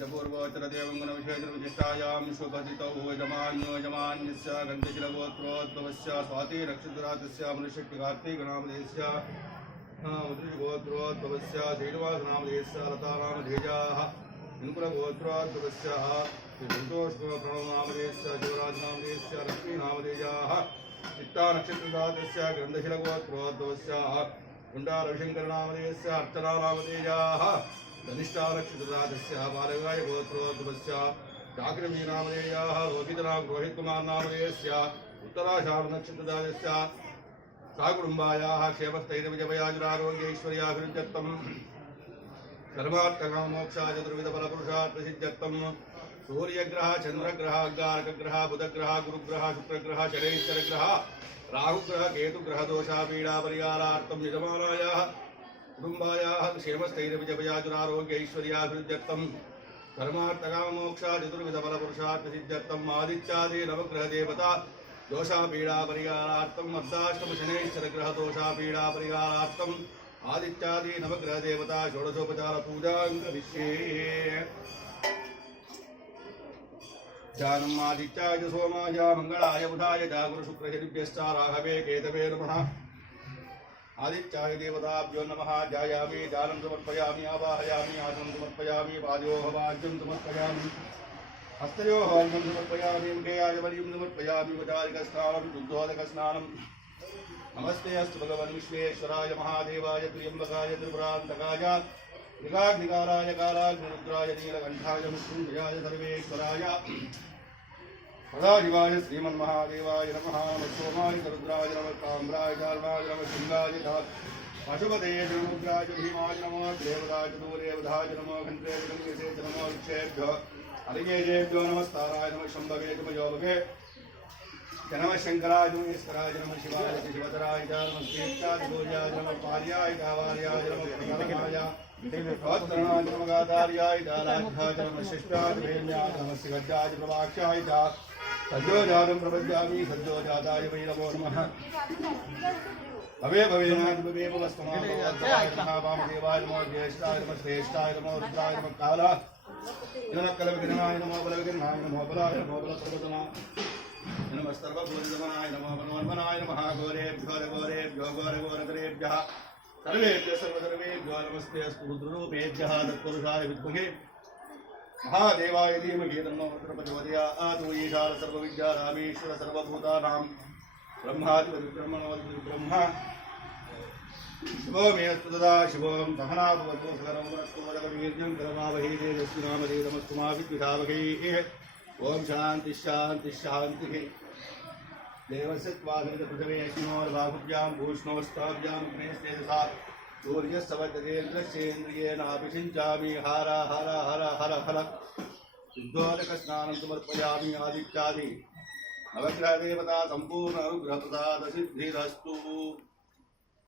पूर्वोत्तरदेवङ्गनविशेषविशिष्टायां शुभजितौ यजमान्यो यजमान्यस्य गन्धशिलगोत्रोद्भवस्य स्वाति नक्षत्रातस्य मनुष्यक्तिकार्तिकनामधेयस्य उद्रिजगोत्रोद्भवस्य श्रीनिवासनामधेयस्य लतानामधेयाः इन्द्रगोत्रोद्भवस्य श्रीसन्तोषप्रणवनामधेयस्य शिवराजनामधेयस्य लक्ष्मीनामधेयाः चित्तानक्षत्रदातस्य ग्रन्थशिलगोत्रोद्भवस्य गुण्डारविशङ्करनामधेयस्य अर्चनानामधेयाः धनिष्ठानक्षत्रदातस्य बालगाय गोत्रोद्भवस्य चाक्रवीनामधेयाः रोहितकुमारनामधेयस्य उत्तराषाढनक्षत्रदातस्य साकुटुम्बायाः क्षेमस्थैर्यविजययाजुरारोग्यैश्वर्याभिवृद्ध्यर्थं सर्वार्थकामोक्षाय चतुर्विधफलपुरुषार्थसिद्ध्यर्थं सूर्यग्रह चंद्रग्रह अंगारकग्रह बुधग्रह गुरुग्रह शुक्रग्रह शनैश्चरग्रह राहुग्रह केतुग्रह दोषा पीड़ा परिहारार्थं यजमानायाः कुटुम्बायाः क्षेमस्थैर्यविजययाजुरारोग्यैश्वर्याभिवृद्ध्यर्थं धर्मार्थकामोक्षाय चतुर्विधफलपुरुषार्थसिद्ध्यर्थं आदित्यादि नवग्रह देवता दोषा पीड़ा परिहारार्थं अर्धाष्टम शनैश्चरग्रह दोषा पीड़ा परिहारार्थं आदित्यादि नवग्रह देवता षोडशोपचार पूजां करिष्ये। ध्यानम् आदित्याय सोमाय मंगलाय बुधाय च गुरुशुक्रशनिभ्यश्च राघवे केतवे नमः। आदित्याय देवताभ्यो नमः। ध्यायामि ध्यानं समर्पयामि आवाहयामि आसनं समर्पयामि पादयोः वाद्यं समर्पयामि हस्तयोः अर्घ्यं समर्पयामि मुखे आचमनीयं समर्पयामि उपचारिकस्नानं शुद्धोदकस्नानं। नमस्ते अस्तु भगवन् विश्वेश्वराय महादेवाय त्र्यंबकाय त्रिपुरान्तकाय निगाग्निकाराय कालाग्निरुद्राय नीलकण्ठाय मृत्युञ्जयाय सर्वेश्वराय सदाशिवाय श्रीमन्महादेवाय नमः। सोमाय रुद्राय नमः ताम्राय चार्वाय नमः सिंहाय पशुपते नमोग्राय भीमाय नमो देवताय दूरेवधाय नमो घण्टे विलङ्घ्यसे नमो वृक्षेभ्यो हरिकेशेभ्यो नमस्ताराय नमः शम्भवे तुमयोगे नमः शंकराय नमः ईश्वराय नमः शिवाय शिवतराय नमः केत्यादिभोजाय नमः पार्याय कावार्याय नमः प्रकरणाय भवत्तरणाय नमः गातार्याय दाराध्याय नमः शिष्टाय वेण्याय नमः सिगज्जाय प्रवाक्ष्याय च सद्योजातं प्रपद्यामि सद्योजाताय वै नमो नमः। भवे भवेनाथ भवे भवस्तमाय नमः वामदेवाय नमः ज्येष्ठाय नमः श्रेष्ठाय नमः रुद्राय नमः काला जनकलविघ्नाय नमः बलविघ्नाय नमः बलाय नमः बलसर्वतनाय नमः सर्वभूतगमनाय नमः मनोन्मनाय नमः घोरेभ्यो घोरेभ्यो घोरघोरतरेभ्यः सर्वेभ्यः सर्वसर्वेभ्यो नमस्ते अस्तु रुद्ररूपेभ्यः तत्पुरुषाय विद्महे महादेवाय धीमहि तन्नो प्रचोदयात्। ईशान सर्वविद्या रामेश्वर सर्वभूतानां ब्रह्माधिपति ब्रह्मणोऽधिपति शिवोमेऽस्तु तदा शिवों सहना भवतु सकलं वरस्तु वरवीर्यं करवावहै तेजस्विनामधीतमस्तु मा विद्विषावहै। ओम शांति शांति शांति। देवस्य त्वादृतपृथवे अश्विनोर्बाहुभ्यां भूष्णोस्ताभ्यां अग्नेस्तेजसा सूर्यस्सवद्गेन्द्रस्येन्द्रियेणाभिषिञ्चामि हर हर हर हर हर। शुद्धोदकस्नानं समर्पयामि आदित्यादि नवग्रहदेवता सम्पूर्ण अनुग्रहप्रसादसिद्धिरस्तु।